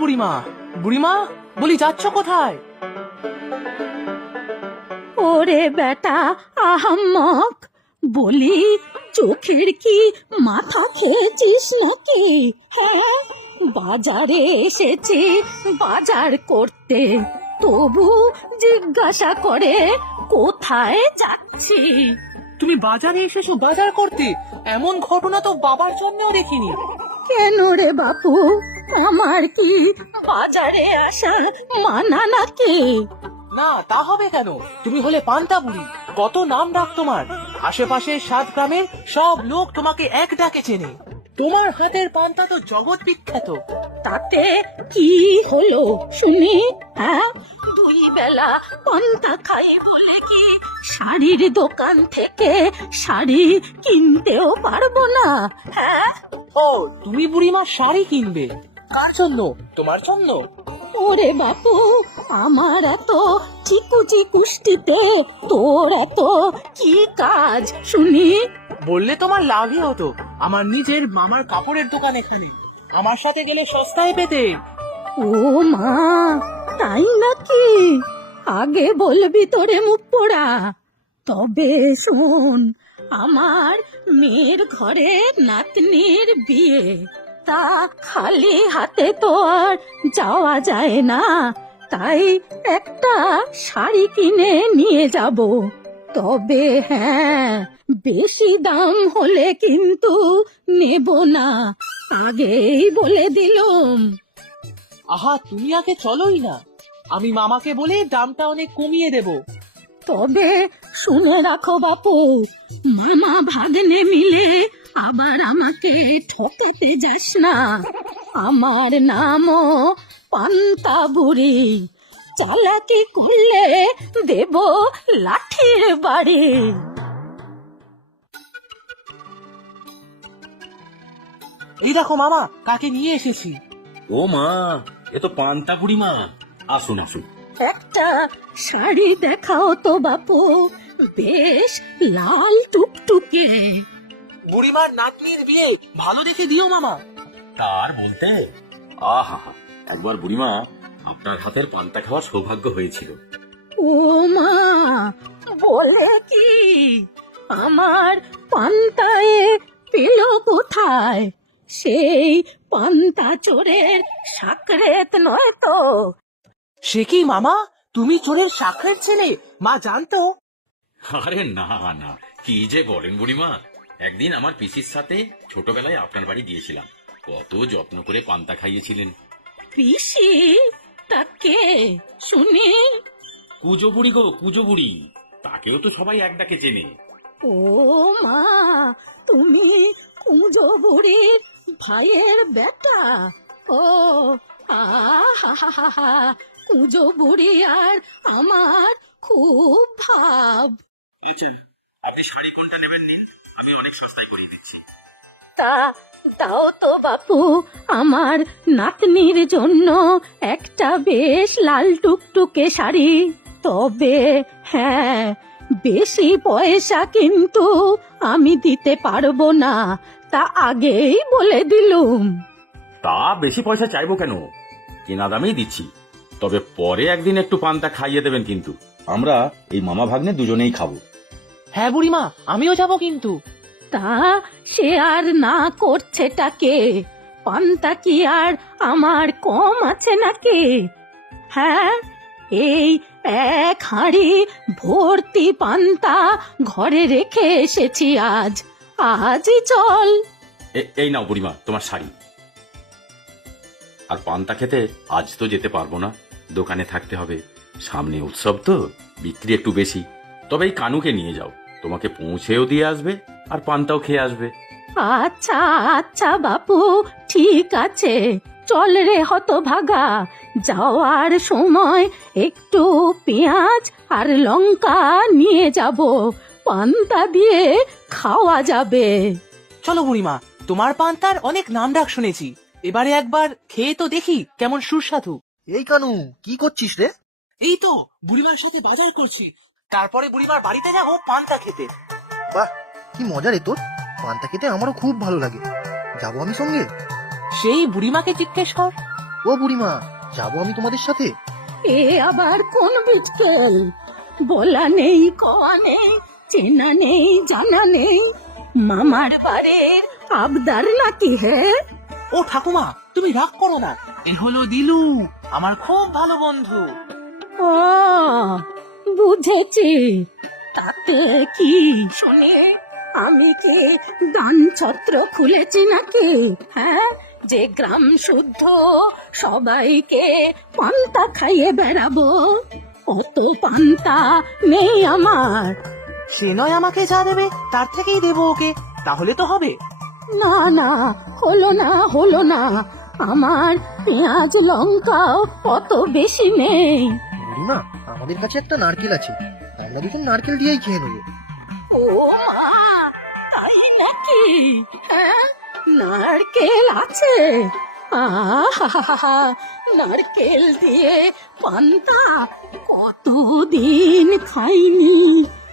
বুড়িমা, বুড়িমা, বলি যাচ্ছ কোথায়? ওরে বেটা আহাম্মক, বলি চোখের কি মাথা খেয়েছিস নাকি? হ্যাঁ, বাজারে এসেছি বাজার করতে, তবু জিজ্ঞাসা করে কোথায় যাচ্ছি। তুমি বাজারে এসেছো বাজার করতে? এমন ঘটনা তো বাবার জন্যও দেখিনি। কেন রে বাপু, আমার কি বাজারে আসা মানা নাকি? না, তা হবে কেন? তুমি হলে পান্তা বুড়ি, কত নাম ডাক তোমার। আশেপাশের 7 গ্রামের সব লোক তোমাকে এক ডাকে চেনে। তোমার হাতের পান্তা তো জগৎ বিখ্যাত। তাতে কি হলো শুনি? হ্যাঁ, 2 বেলা পান্তা খাই বলে কি শাড়ির দোকান থেকে শাড়ি কিনতেও পারবো না? হ্যাঁ, ও, তুমি বুড়িমা শাড়ি কিনবে? কার জন্য? তোমার জন্য? ওরে বাপু, আমার এত চিকুচি কুষ্টিতে তোর এত কি কাজ শুনি? বললে তোমার লাভই হতো। আমার নিজের মামার কাপড়ের দোকান এখানে, আমার সাথে গেলে সস্তায় পেতে। ও মা, তাই নাকি? আগে বলবি তোরে মুখ পোড়া। তবে শোন, আমার মেয়ের ঘরে নাতনির বিয়ে, তা খালি হাতে তো আর যাওয়া যায় না, তাই একটা শাড়ি কিনে নিয়ে যাব। তবে হ্যাঁ, বেশি দাম হলে কিন্তু নেব না, আগেই বলে দিলুম। আহা, তুমি আগে চলোই না, আমি মামাকে বলে দামটা অনেক কমিয়ে দেব। তবে শুনে রাখো বাপু, মামা ভাগ্নে মিলে আবার আমাকে ঠকাতে যাস না। আমার নামও পান্তা বুড়ি, চালাকি করলে দেব লাঠির বাড়ি। এই দেখো মামা, কাকে নিয়ে এসেছি। ও মা, এ তো পান্তা বুড়ি মা। আসুন আসুন। একটা শাড়ি দেখাও তো বাপু, বেশ লাল টুকটুকে। বুড়িমার নাতনির বিয়ে, ভালো দেখে দিও মামা। তার বলতে, আহা, একবার বুড়িমা আপনার হাতের পান্তা খাওয়ার সৌভাগ্য হয়েছিল। ও মা, বলে কি? আমার পান্তায় পেল কোথায়? সেই পান্তা চোরের সাকরেত নয় তো? সে কি মামা, তুমি চোরের শাখের ছেলে? মা জানতো? আরে না না, কি যে বলেন বুড়িমা। একদিন আমার পিসির সাথে ছোটবেলায় আপনার বাড়ি গিয়েছিলাম, কত যত্ন করে পান্তা খাইয়েছিলেন। পিসি? তাকে শুনি। কুজো বুড়ি গো, কুজো বুড়ি, তাকেও তো সবাই এক ডাকে চেনে। ও মা, তুমি কুঁজো বুড়ির ভাইয়ের বেটা? ও আহা, কুঁজো বুড়ি আর আমার খুব ভাব। আপনি শাড়ি কোনটা নেবেন নিন, আমি অনেক সস্তায় করিয়ে দিচ্ছি। তা দাও তো বাপু, আমার নাতনির জন্য একটা বেশ লাল টুকটুকে শাড়ি। তবে হ্যাঁ, বেশি পয়সা কিন্তু আমি দিতে পারবো না, তা আগেই বলে দিলুম। তা বেশি পয়সা চাইবো কেন, কেনা দামেই দিচ্ছি। তবে পরে একদিন একটু পান্তা খাইয়ে দেবেন কিন্তু, আমরা এই মামা ভাগ্নে দুজনেই খাবো। হ্যাঁ বুড়িমা, আমিও যাব কিন্তু। তা সে আর না করছেটাকে? পান্তা কি আর আমার কম আছে নাকি? হ্যাঁ, এই 1 হাঁড়ি ভর্তি পান্তা ঘরে রেখে এসেছি আজ, আজই চল। এই নাও বুড়িমা তোমার শাড়ি। আর পান্তা খেতে আজ তো যেতে পারবো না, দোকানে থাকতে হবে। সামনে উৎসব তো, বিক্রি একটু বেশি। তবে এই কানুকে নিয়ে যাও, তোমাকে পৌঁছেও দিয়ে আসবে আর পান্তাও খেয়ে আসবে। আচ্ছা আচ্ছা বাপু, ঠিক আছে, চল রে হতভাগা। যাওয়ার সময় একটু পেঁয়াজ আর লঙ্কা নিয়ে যাব, পান্তা দিয়ে খাওয়া যাবে। চলো বুড়িমা, তোমার পান্তার অনেক নাম ডাক শুনেছি, এবারে একবার খেয়ে তো দেখি কেমন সুস্বাদু। এই কানু, কি করছিস রে? এই তো বুড়িমার সাথে বাজার করছি, তারপরে বুড়িমার বাড়িতে যাবো পান্তা খেতে। বাহ, কি মজা রে তোর! পান্তা খেতে আমারও খুব ভালো লাগে, যাবো আমি সঙ্গে? সেই বুড়িমাকে জিজ্ঞেস কর। ও বুড়িমা, যাবো আমি তোমাদের সাথে? এ আবার কোন বিটকেল? বলা নেই, কওয়া নেই, চেনা নেই, জানা নেই, মামার বাড়ির আবদার নাকি? হে, ও ঠাকুমা, তুমি রাগ করো না। এ হলো দিলু, আমার খুব ভালো বন্ধু। ও বুঝেছি। তাতে কি শুনে, আমি কি দান ছত্র খুলেছি নাকি? হ্যাঁ, যে গ্রাম শুদ্ধ সবাইকে পান্তা খাইয়ে বেড়াবো? অত পান্তা নেই আমার। সে নয় আমাকে যা দেবে তার থেকেই দেবো ওকে, তাহলে তো হবে। না না, হলো না, হলো না। আমার পেঁয়াজ লঙ্কাও অত বেশি নেই। বুড়িমা, আমাদের কাছে একটা নারকেল আছে, আমরা দুজন নারকেল দিয়েই খেয়ে নেবো। ও মা, তাই নাকি? হ্যাঁ, নারকেল আছে? আহা, নারকেল দিয়ে পান্তা কতদিন খাইনি।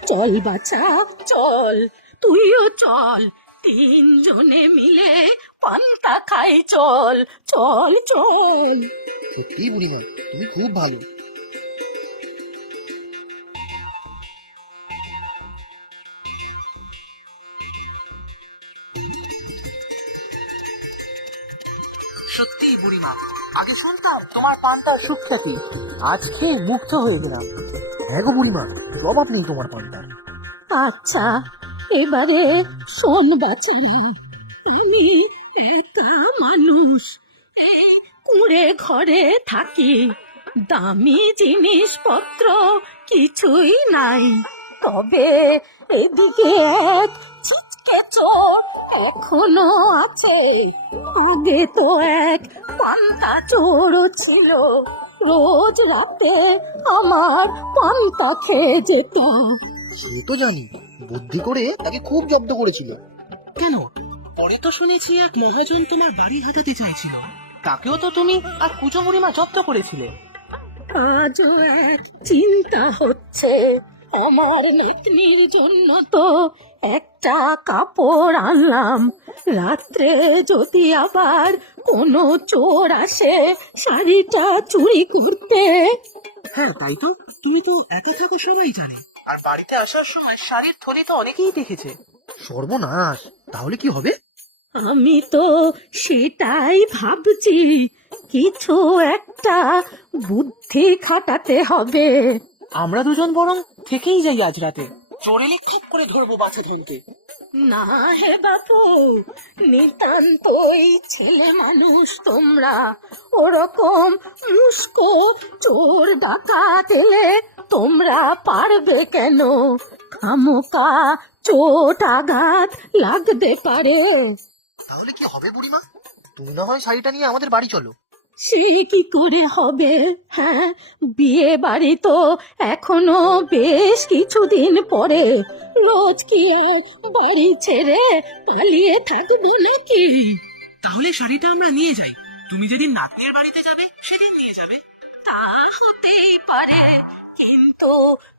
চল বাছা, চল, তুইও চল, তিনজনে মিলে পান্তা খাই। চল চল চল। সত্যি বুড়িমা, তুমি খুব ভালো। সত্যি বুড়িমা, আগে শুনতাম তোমার পান্তার সুখ্যাতি, আজ খেয়ে মুগ্ধ হয়ে গেলাম। হ্যাঁ গো বুড়িমা, জবাব নেই তোমার পান্তার। আচ্ছা, এবারে শোন বাছারা, আমি একা মানুষ, এই কুঁড়ে ঘরে থাকি, দামি জিনিসপত্র কিছুই নাই। তবে এদিকে এক ছিচকে চোর এখনো আছে। আগে তো এক পান্তা চোরও ছিল, রোজ রাতে আমার পান্তা খেয়ে যেত। সে তো জানি, বুদ্ধি করে তাকে খুব জব্দ করেছিল। কেন? পরে তো শুনেছি এক মহাজন তোমার বাড়ি হাতাতে চাইছিল, তাকেও তো তুমি আর কুচো বুড়িমা জব্দ করেছিলে। আজও এক চিন্তা হচ্ছে, আমার নাতনির জন্য তো একটা কাপড় আনলাম। রাত্রে যদি আবার কোনো চোর আসে শাড়িটা চুরি করতে। হ্যাঁ তাই তো, তুমি তো একা থাকো সবাই জানে, আর বাড়িতে আসার সময় শাড়ির থলি তো অনেকেই দেখেছে। সর্বনাশ, তাহলে কি হবে? আমি তো সেটাই ভাবছি, কিছু একটা বুদ্ধি খাটাতে হবে। আমরা দুজন বরং থেকেই যাই আজ রাতে, চোর এলে খপ করে ধরবো বাছা ধনকে। না হে বাপু, নিতান্তই ছেলে মানুষ তোমরা, ওরকম মুস্কো চোর ডাকাত এলে তোমরা পারবে কেন? খামোকা চোট আঘাত লাগতে পারে। তাহলে কি হবে বুড়িমা? তুমি না হয় শাড়িটা নিয়ে আমাদের বাড়ি চলো। সে কি করে হবে? হ্যাঁ, বিয়ে বাড়ি তো এখনো বেশ কিছুদিন পরে, রোজ কি বাড়ি ছেড়ে পালিয়ে থাকবো নাকি? তাহলে শাড়িটা আমরা নিয়ে যাই, তুমি যেদিন নাতনির বাড়িতে যাবে সেদিন নিয়ে যাবে। তা হতেই পারে, কিন্তু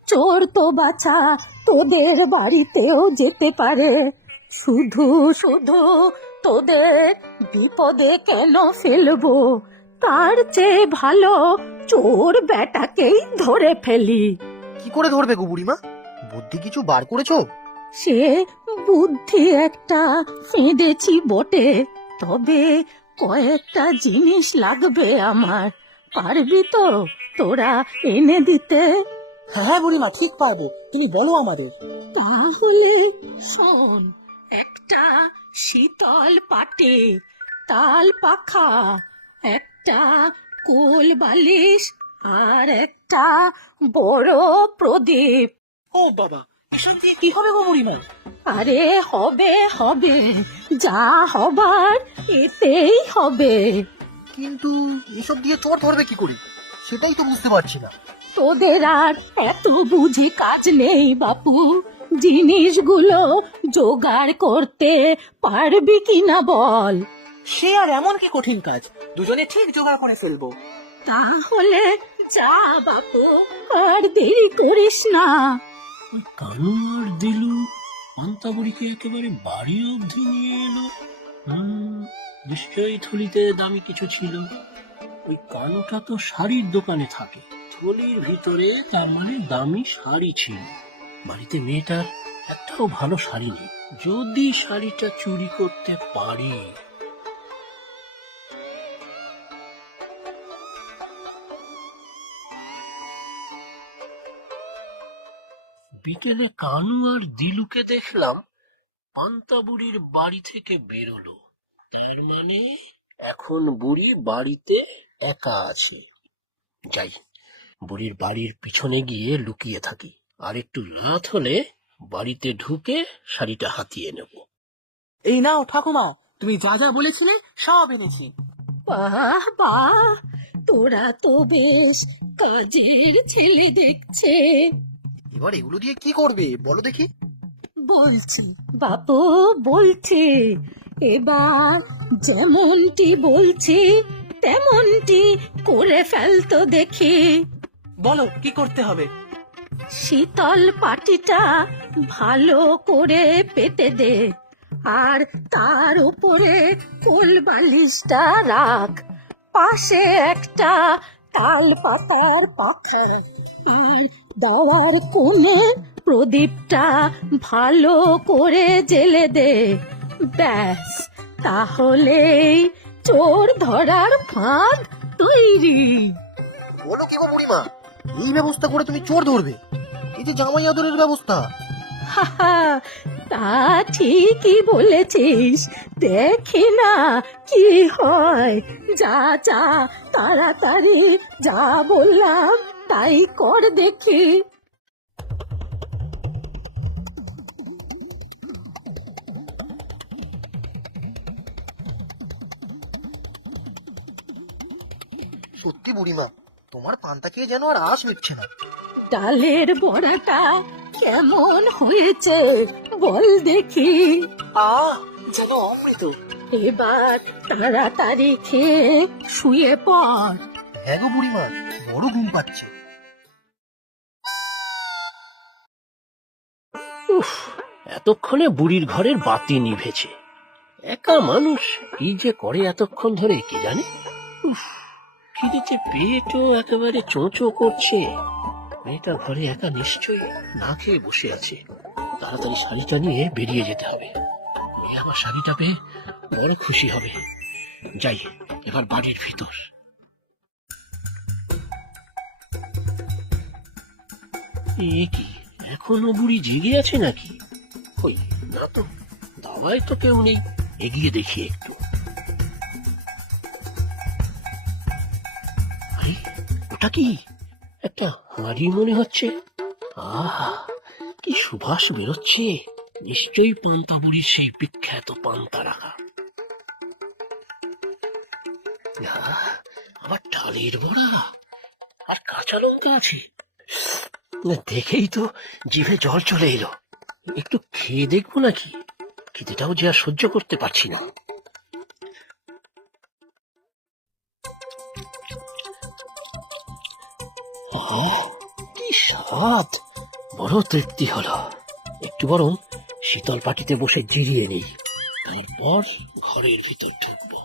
চোর তো বাছা তোদের বাড়িতেও যেতে পারে। শুধু শুধু তোদের বিপদে কেন ফেলবো? তার চেয়ে ভালো চোর বেটাকেই ধরে ফেলি। কি করে ধরবে গো বুড়িমা? বুদ্ধি কিছু বার করেছো? সে বুদ্ধি একটা ফেঁদেছি বটে, তবে কয়েকটা জিনিস লাগবে আমার। পারবি তো তোরা এনে দিতে? হ্যাঁ বুড়িমা, ঠিক পারবো, তুমি বলো আমাদের। তাহলে শোন, একটা শীতল পাটে, তাল পাখা, একটা কোল বালিশ, আর একটা বড় প্রদীপ। ও বাবা, এসব দিয়ে কি হবে গো বুড়িমা? আরে হবে হবে, যা হবার এতেই হবে। কিন্তু এসব দিয়ে চোর ধরবে কি করে, সেটাই তো বুঝতে পারছি না। তোদের আর এত বুঝি কাজ নেই বাপু, জিনিসগুলো জোগাড় করতে পারবি কিনা বল? সে আর এমন কি কঠিন কাজ, দুজনে ঠিক জোগাড় করে ফেলবো। তাহলে যা বাপু, আর দেরি করিস না। কানু আর দিলু পান্তা বুড়িকে একেবারে বাড়ি অবধি নিয়ে এলো। নিশ্চয়ই থলিতে দামি কিছু ছিল। ওই কানুটা তো শাড়ির দোকানে থাকে, থলির ভিতরে তার মানে দামি শাড়ি ছিল। বাড়িতে মেয়েটার একটাও ভালো শাড়ি নেই। যদি শাড়িটা চুরি করতে পারি। বিকেলে কানু আর দিলুকে দেখলাম পান্তা বুড়ির বাড়ি থেকে বেরোলো। তার মানে এখন বুড়ি বাড়িতে একা আছে। যাই, বুড়ির বাড়ির পিছনে গিয়ে লুকিয়ে থাকি, আর একটু রাত হলে বাড়িতে ঢুকে শাড়িটা হাতিয়ে নেব। এই নাও ঠাকুমা, তুমি যা যা বলেছিলে সব এনেছি। বাহ বাহ, তোরা তো বেশ কাজের ছেলে দেখছে। এবার এগুলো দিয়ে কি করবে বলো দেখি? বলছি বাপু, বলছি, এবার যেমনটি বলছি তেমনটি করে ফেলতো দেখি। বলো কি করতে হবে। শীতল পাটিটা ভালো করে পেতে দে, আর তার উপরে কোল বালিশটা রাখ, পাশে একটা তাল পাতার পাখা, আর দাওয়ার কোণে প্রদীপটা ভালো করে জ্বেলে দে। ব্যাস, তাহলেই চোর ধরার ফাঁদ তৈরি। বলো কি গো বুড়িমা, এই ব্যবস্থা করে তুমি চোর ধরবে? এই যে জামাই আদরের ব্যবস্থা। হাহা, তা ঠিকই বলেছিস, দেখি না কি হয়। যা যা, তাড়াতাড়ি যা বললাম তাই কর দেখি। সত্যি বুড়িমা, তোমার পান্তা খেয়ে যেন আর আশ মিটছে না। ডালের বড়াটা কেমন হয়েছে বল দেখি। যেন অমৃত। এবার তাড়াতাড়ি খেয়ে শুয়ে পড়। হ্যাঁ গো বুড়িমা, বড় ঘুম পাচ্ছে। উফ, এতক্ষণে বুড়ির ঘরের বাতি নিভেছে। একা মানুষ কি যে করে এতক্ষণ ধরে কে জানে। উফ, খিদেতে পেটও একেবারে চোঁচো করছে। মেয়েটা ঘরে একা নিশ্চয়ই না খেয়ে বসে আছে। তাড়াতাড়ি শাড়িটা নিয়ে বেরিয়ে যেতে হবে। মেয়ে আমার শাড়িটা পেয়ে বড় খুশি হবে। যাই, এবার বাড়ির ভিতর। এ কি, এখনো বুড়ি জেগে আছে নাকি? কই না তো, দাওয়ায় তো কেউ নেই। এগিয়ে দেখি একটু। আরে, ওটা কি? একটা হাঁড়ি মনে হচ্ছে। আহা, কি সুবাস বেরোচ্ছে! নিশ্চয়ই পান্তা বুড়ির সেই বিখ্যাত পান্তা রাখা। আবার ডালের বড়া আর কাঁচা লঙ্কা আছে। দেখেই তো জিভে জল চলে এলো। একটু খেয়ে দেখবো নাকি? খিদেটাও যে আর সহ্য করতে পারছি না। কি স্বাদ! বড় তৃপ্তি হলো। একটু বরং শীতল পাটিতে বসে জিরিয়ে নেই, তারপর ঘরের ভিতর ঢুকবো।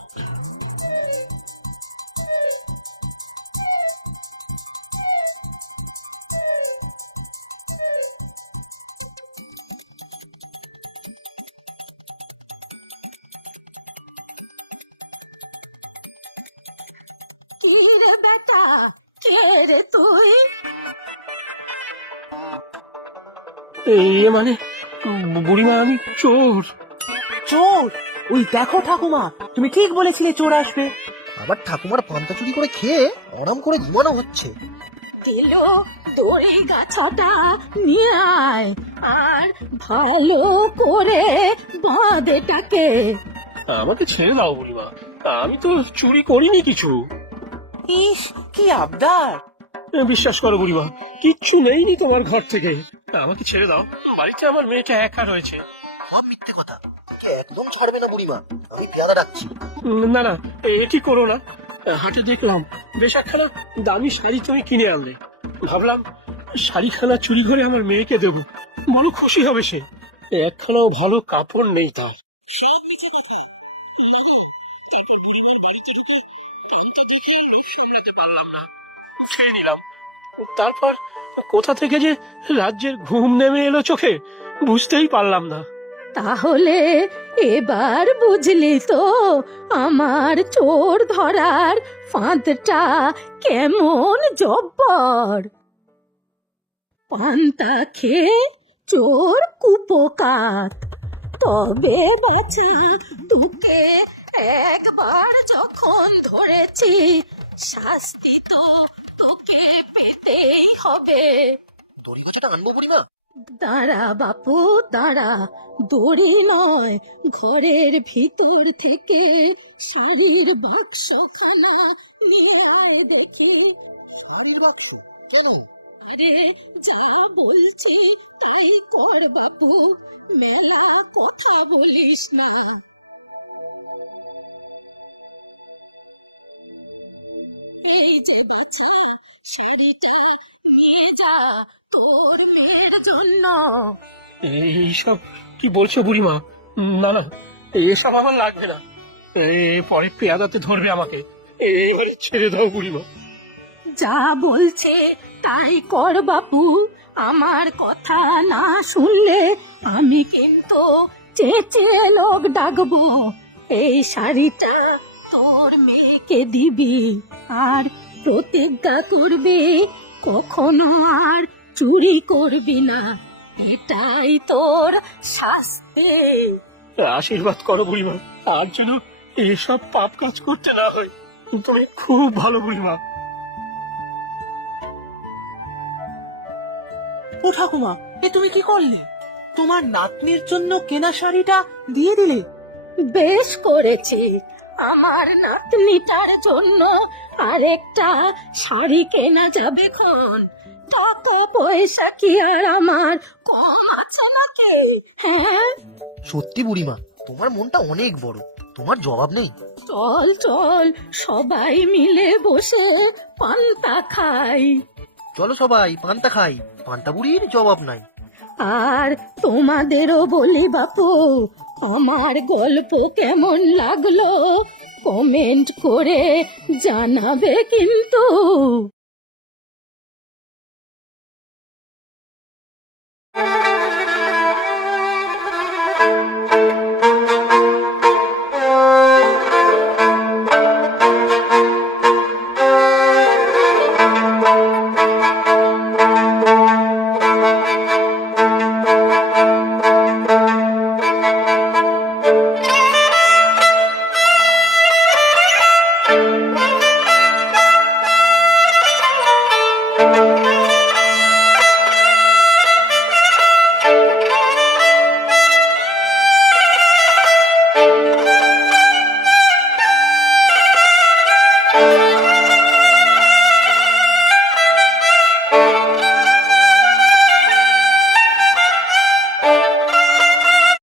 বেটা, কে রে তুই? মানে বুড়িমা, আমি চোর। চোর? ওই দেখো ঠাকুমা, তুমি ঠিক বলেছিলে চোর আসবে। আবার ঠাকুমার পান্তা চুরি করে খেয়ে আরাম করে ঘুমানো হচ্ছে। দিল, দড়ি গাছটা নিয়ে আয়, আর ভালো করে বাঁধ এটাকে। আমাকে ছেড়ে দাও বুড়িমা, আমি তো চুরি করিনি কিছু। ইস, কি আবদার। বিশ্বাস করো বুড়িমা, কিচ্ছু নেইনি তোমার ঘর থেকে। আমাকে ছেড়ে দাও, বাড়িতে আমার মেয়েটা একা রয়েছে। মিথ্যে কথা, কে একদম ছাড়বে না বুড়িমা। আমি পেয়াদা রাখছি। না না, এটি করো না। হাটে দেখলাম বেশ একখানা দামি শাড়ি তুমি কিনে আনলে। ভাবলাম শাড়িখানা চুরি করে আমার মেয়েকে দেবো, বড় খুশি হবে সে। একখানাও ভালো কাপড় নেই তার। যেতে পারলাম না, উঠে নিলাম। তারপর কোথা থেকে যে রাজ্যের ঘুম নেমে এলো চোখে, বুঝতেই পারলাম না। তাহলে এবার বুঝলি তো আমার চোর ধরার ফাঁদটা কেমন জব্বর। পান্তা খেয়ে চোর কুপোকাত, তবে বাছা তোকে একবার যখন ধরেছি শাস্তি তো তোকে পেতেই হবে। দড়ি গাছটা আনবো বুড়িমা? দাঁড়া বাপু দাঁড়া, দড়ি নয়, ঘরের ভিতর থেকে শাড়ির বাক্সখানা নিয়ে আয় দেখি। শাড়ির বাক্স? কেন? আরে যা বলছি তাই কর বাপু, মেলা কথা বলিস না। এই যে বাছা, শাড়িটা নিয়ে যা তোর মেয়ের জন্য। এইসব কি বলছো বুড়িমা? না না, এসব আমার লাগবে না। পরে পেয়াদাতে ধরবে আমাকে। এবারে ছেড়ে দাও বুড়িমা। যা বলছে তাই কর বাপু, আমার কথা না শুনলে আমি কিন্তু চেঁচিয়ে লোক ডাকবো। এই শাড়িটা তোর মেয়েকে দিবি, আর প্রতিজ্ঞা করবি কখনো আর চুরি করবি না। এটাই তোর শাস্তি। আশীর্বাদ করো বুড়িমা, আর যেন এসব পাপ কাজ করতে না হয়। তুমি খুব ভালো বুড়িমা। ও ঠাকুমা, এ তুমি কি করলে? তোমার নাতনির জন্য কেনা শাড়িটা দিয়ে দিলে? বেশ করেছি, আমার নাতনিটার জন্য আরেকটা শাড়ি কেনা যাবে খন। টাকা পয়সা কি আর আমার কম আছে নাকি? হ্যাঁ, সত্যি বুড়িমা, তোমার মনটা অনেক বড়, তোমার জবাব নেই। চল চল সবাই মিলে বসে পান্তা খাই। চলো সবাই পান্তা খাই, পান্তা বুড়ির জবাব নাই। আর তোমাদেরও বলি বাপু, আমার গল্প কেমন লাগলো কমেন্ট করে জানাবে কিন্তু।